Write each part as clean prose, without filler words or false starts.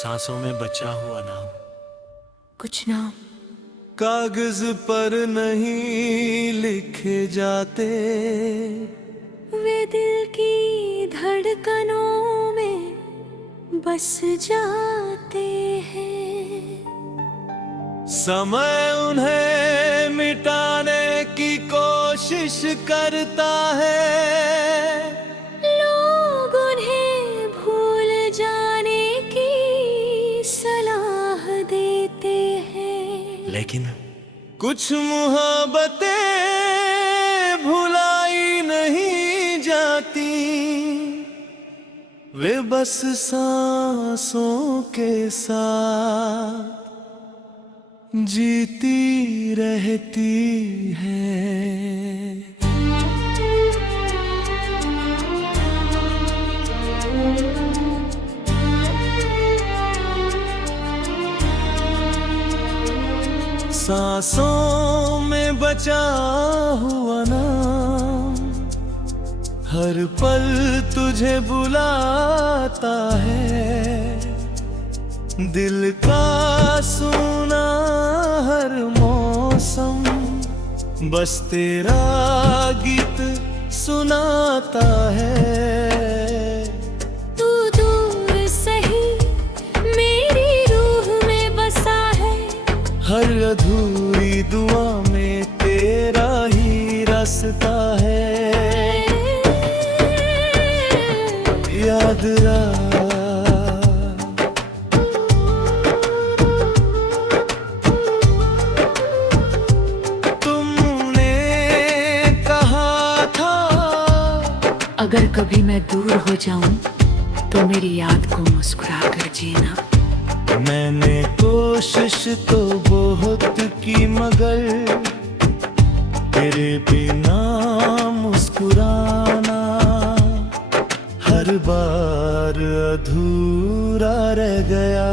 सांसों में बचा हुआ नाम, कुछ नाम कागज पर नहीं लिखे जाते, वे दिल की धड़कनों में बस जाते हैं। समय उन्हें मिटाने की कोशिश करता है, लोग उन्हें भूल जाने की सलाह देते हैं। लेकिन कुछ मोहब्बतें भुलाई नहीं जाती, वे बस सांसों के साथ जीती रहती है। सांसों में बचा हुआ नाम हर पल तुझे बुलाता है, दिल का सुना हर मौसम बस तेरा गीत सुनाता है। तू दूर सही मेरी रूह में बसा है, हर अधूरी दुआ में तेरा ही रास्ता है। याद रख अगर कभी मैं दूर हो जाऊं तो मेरी याद को मुस्कुरा कर जीना। मैंने कोशिश तो बहुत की मगर तेरे बिना मुस्कुराना हर बार अधूरा रह गया।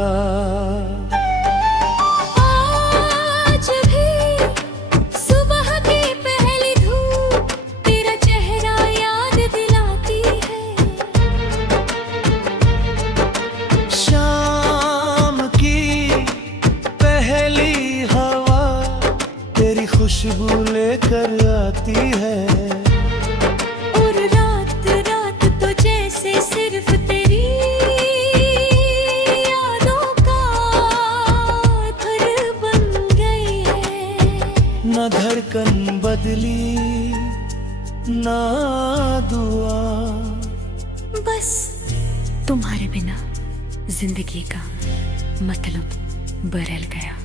खुशबू लेकर आती है और रात रात तो जैसे सिर्फ तेरी यादों का घर बन गई है। न धड़कन बदली ना दुआ, बस तुम्हारे बिना जिंदगी का मतलब बदल गया।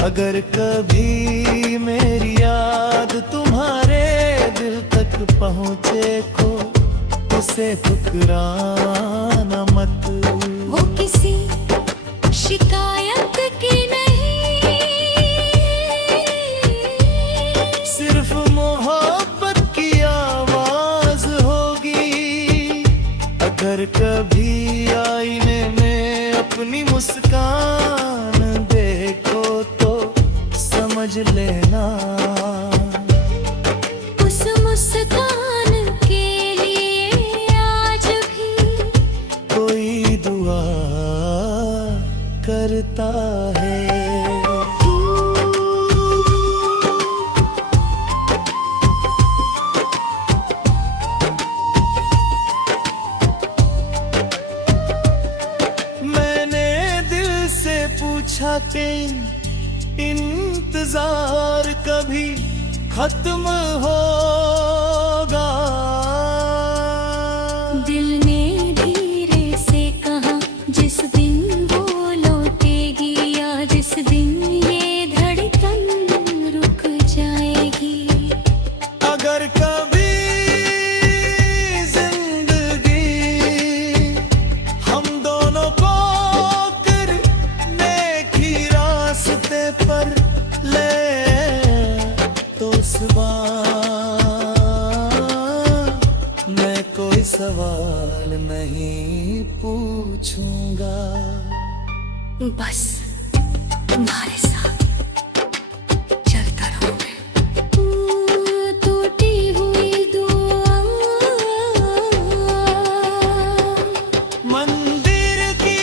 अगर कभी मेरी याद तुम्हारे दिल तक पहुँचे को उसे ठुकराना मत। वो किसी शिकायत की नहीं, सिर्फ मोहब्बत की आवाज होगी। अगर कभी आईने में अपनी मुस्कान देखो समझ लेना उस मुस्कान के लिए आज भी कोई दुआ करता है। मैंने दिल से पूछा कि इंतजार कभी खत्म होगा। दिल ने धीरे से कहा जिस दिन वो लौटेगी या जिस दिन ये धड़कन रुक जाएगी। अगर कभी जिंदगी हम दोनों को करने की रास्ते पर ले तो मैं कोई सवाल नहीं पूछूंगा, बस तुम्हारे साथ चलता रहूंगा। टूटी हुई दुआ मंदिर की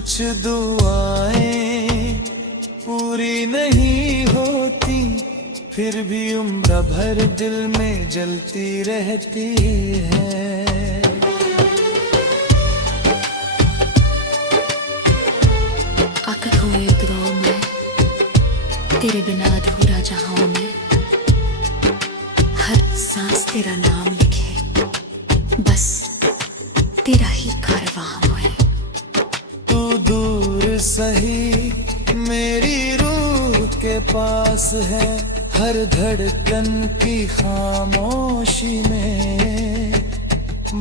कुछ दुआएं पूरी नहीं होती, फिर भी उम्र भर दिल में जलती रहती है। आकर हुए दुआओं में, तेरे बिना अधूरा जहां में, हर सांस तेरा नाम लिखे, बस तेरा ही कारवां हुए। तू दूर सही मेरी रूह के पास है, हर धड़कन की खामोशी में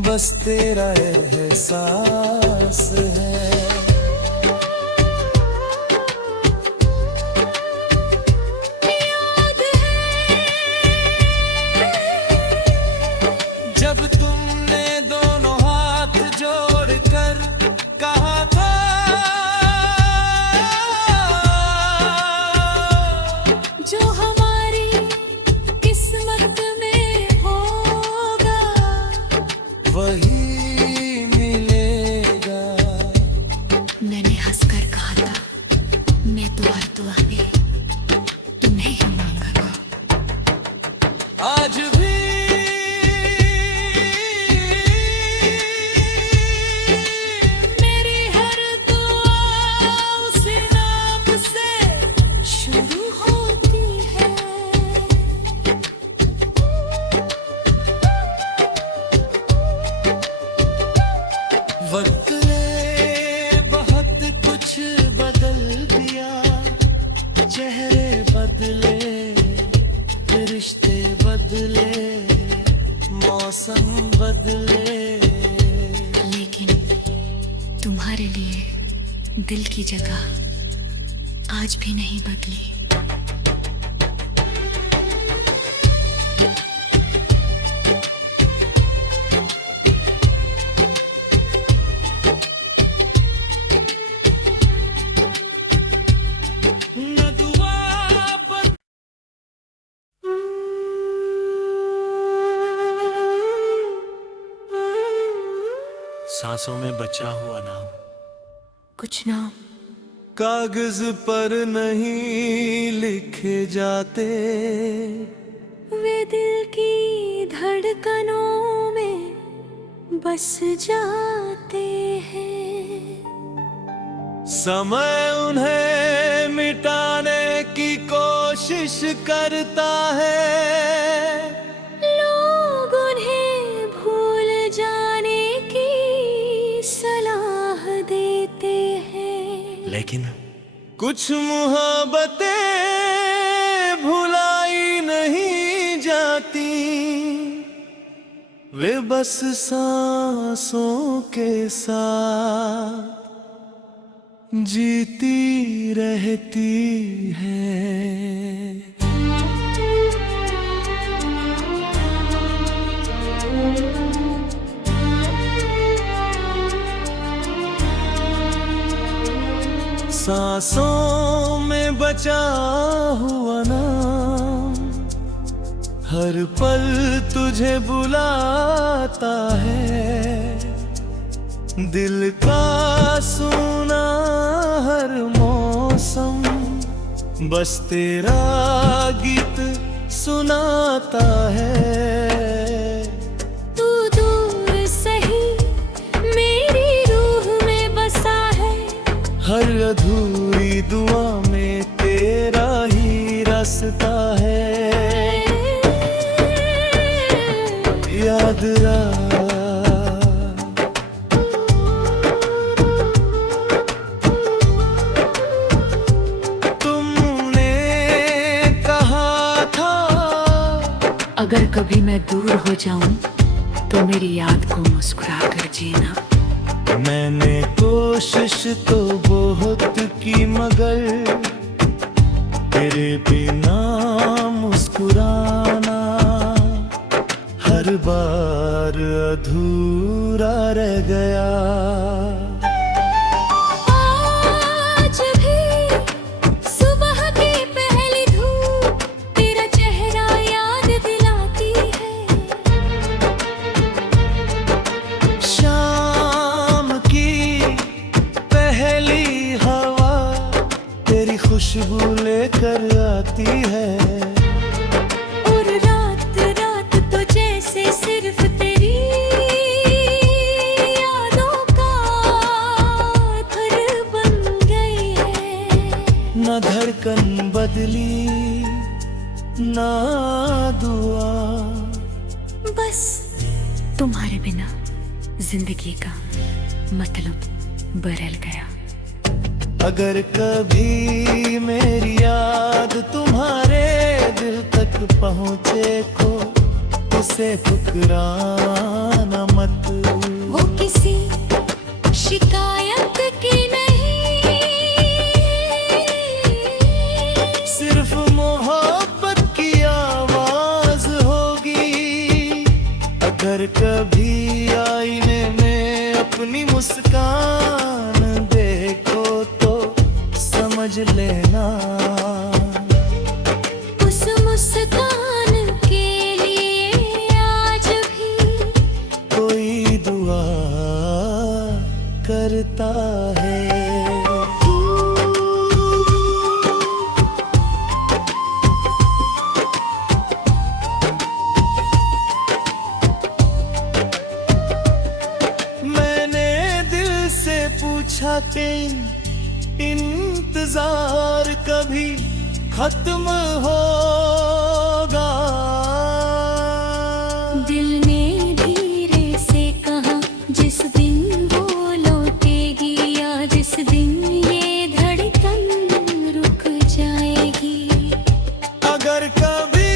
बस तेरा एहसास है। याद है जब तुमने दोनों हाथ जोड़कर कहा था, जो हमारी किस्मत में होगा वही मिलेगा। मैंने हंसकर कहा था, मैं तो हर दुआ में तुम्हें ही मांगूंगा। आज भी मेरी हर दुआ उसी नाम से शुरू होती है। वक्त ने बहुत कुछ बदल दिया, चेहरे बदले, रिश्ते बदले, मौसम बदले, लेकिन तुम्हारे लिए दिल की जगह आज भी नहीं बदली। न दुआ बद... सांसों में बचा हुआ नाम, कुछ नाम कागज पर नहीं लिखे जाते, वे दिल की धड़कनों में बस जाते हैं। समय उन्हें मिटाने की कोशिश करता है, लोग उन्हें भूल जाने की सलाह देते हैं, लेकिन कुछ मुहब्बतें भुलाई नहीं जाती, वे बस सांसों के साथ जीती रहती है। सांसों में बचा हुआ नाम हर पल तुझे बुलाता है, दिल का सुना हर मौसम बस तेरा गीत सुनाता है। तू दूर सही मेरी रूह में बसा है, हर अधूरी दुआ में तेरा ही रास्ता है। याद रहा तुमने कहा था, अगर कभी मैं दूर हो जाऊं तो मेरी याद को मुस्कुरा कर जीना। मैंने कोशिश तो बहुत की मगर तेरे बिना मुस्कुराना हर बार अधूरा रह गया। आज भी सुबह की पहली धूप तेरा चेहरा याद दिलाती है, शाम की पहली है। और रात रात तो जैसे सिर्फ तेरी यादों का घर बन गई है। न धड़कन बदली ना दुआ, बस तुम्हारे बिना जिंदगी का मतलब बदल गया। अगर कभी मेरी याद तुम्हारे दिल तक पहुँचे को उसे ठुकराना मत। वो किसी शिकायत की नहीं, सिर्फ मोहब्बत की आवाज होगी। अगर कभी आईने में अपनी मुस्कान देखो तो समझ लेना उस मुस्कान के लिए आज भी कोई दुआ करता है। पूछा कि इंतजार कभी खत्म होगा। दिल ने धीरे से कहा जिस दिन वो लौटेगी या जिस दिन ये धड़कन रुक जाएगी। अगर कभी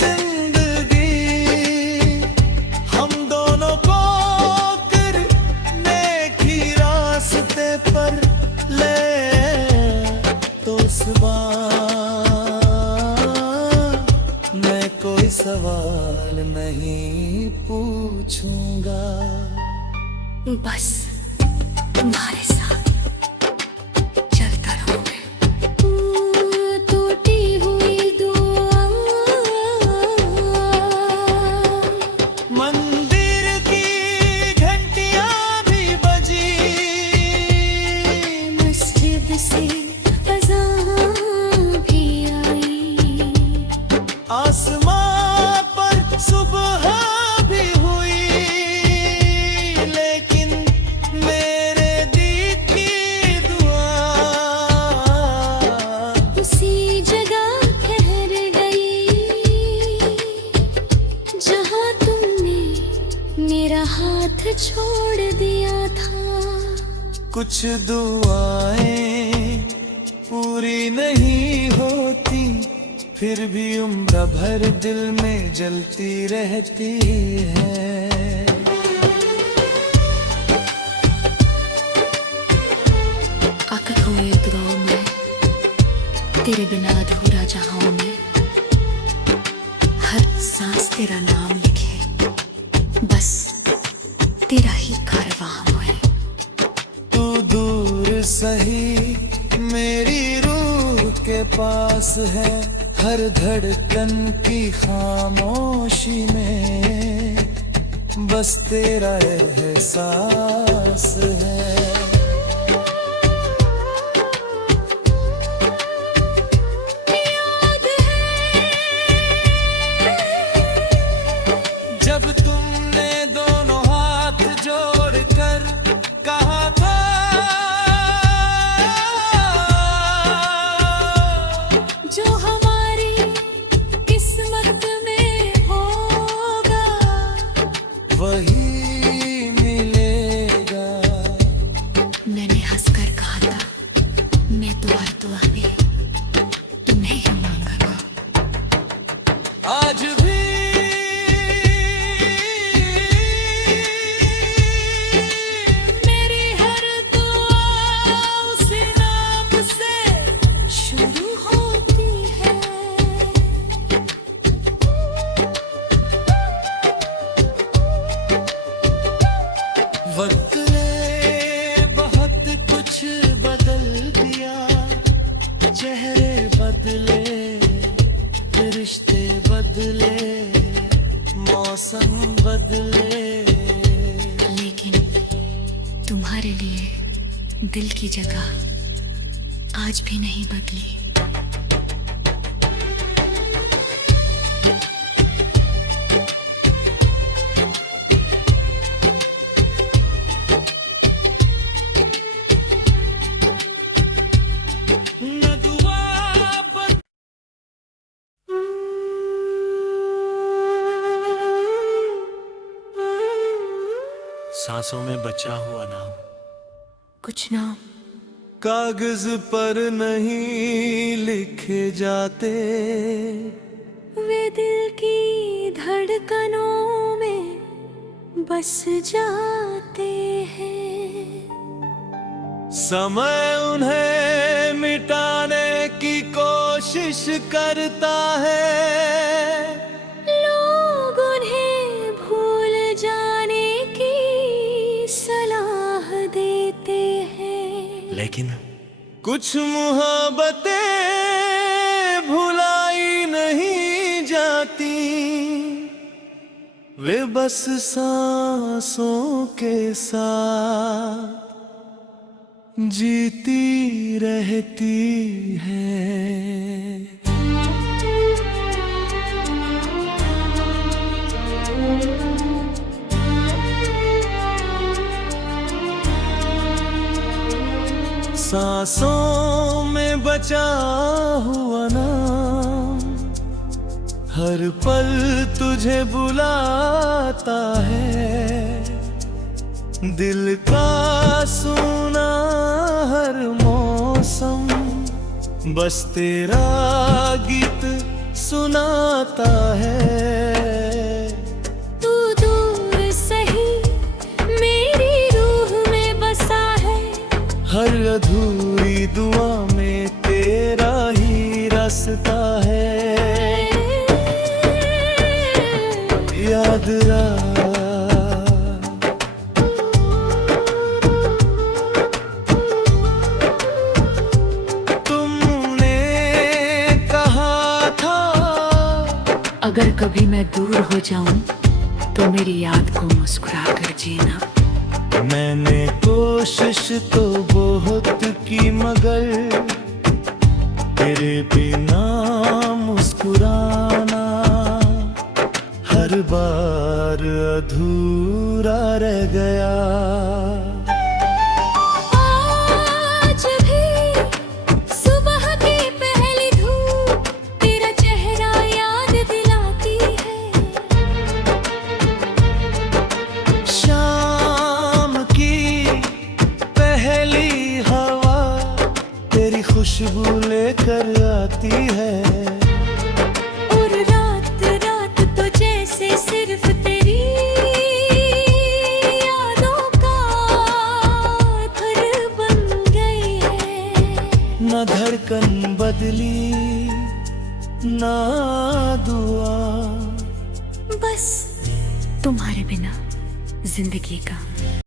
जिंदगी हम दोनों को पर ले तो सुबह मैं कोई सवाल नहीं पूछूंगा। बस तुम्हारे साथ चलता रहूंगा। टूटी हुई दुआ मंदिर की घंटियां भी बजी, मस्जिद से अज़ान भी आई, आसमां पर सुबह भी हुई, लेकिन मेरे दिल की दुआ उसी जगह ठहर गई जहां तुमने मेरा हाथ छोड़ दिया था। कुछ दुआएं पूरी नहीं होती, फिर भी उम्र भर दिल में जलती रहती है। आकर हुए दुआओं में तेरे बिना अधूरा जहां में हर सांस तेरा नाम लिखे, बस तेरा ही कारवां हुए। तू दूर सही मेरी रूह के पास है, हर धड़कन की खामोशी में बस तेरा एहसास है। याद है जब तुमने दोनों हाथ जोड़कर कहा था जो हमारी किस्मत में होगा वही मिलेगा। मैंने हंसकर कहा था मैं तो हर दुआ में तुम्हें ही मांगूंगा। आज भी मेरी हर दुआ उसी नाम से शुरू होती है। वक्त ने बहुत कुछ बदल दिया, चेहरे बदले, रिश्ते बदले, मौसम बदले, लेकिन तुम्हारे लिए दिल की जगह आज भी नहीं बदली। सांसों में बचा हुआ नाम। कुछ नाम कागज पर नहीं लिखे जाते, वे दिल की धड़कनों में बस जाते हैं। समय उन्हें मिटाने की कोशिश करता है, लोग उन्हें भूल जाने की सलाह देते हैं। लेकिन कुछ मोहब्बतें भुलाई नहीं जाती, वे बस सांसों के साथ जीती रहती है। सांसों में बचा हुआ नाम हर पल तुझे बुलाता है, दिल का सुना हर मौसम बस तेरा गीत सुनाता है। तू दूर सही मेरी रूह में बसा है, हर अधूरी दुआ में तेरा ही रास्ता है। याद रख तुमने कहा था, अगर कभी मैं दूर हो जाऊं तो मेरी याद को मुस्कुरा कर जीना। मैंने कोशिश तो बहुत की मगर तेरे बिना मुस्कुराना हर बार अधूरा रह गया। आज भी सुबह की पहली धूप तेरा चेहरा याद दिलाती है। शाम की पहली हवा तेरी खुशबू लेकर आती है, और रात रात तो जैसे सिर्फ तेरी यादों का घर बन गई है। न धड़कन बदली ना दुआ, बस तुम्हारे बिना जिंदगी का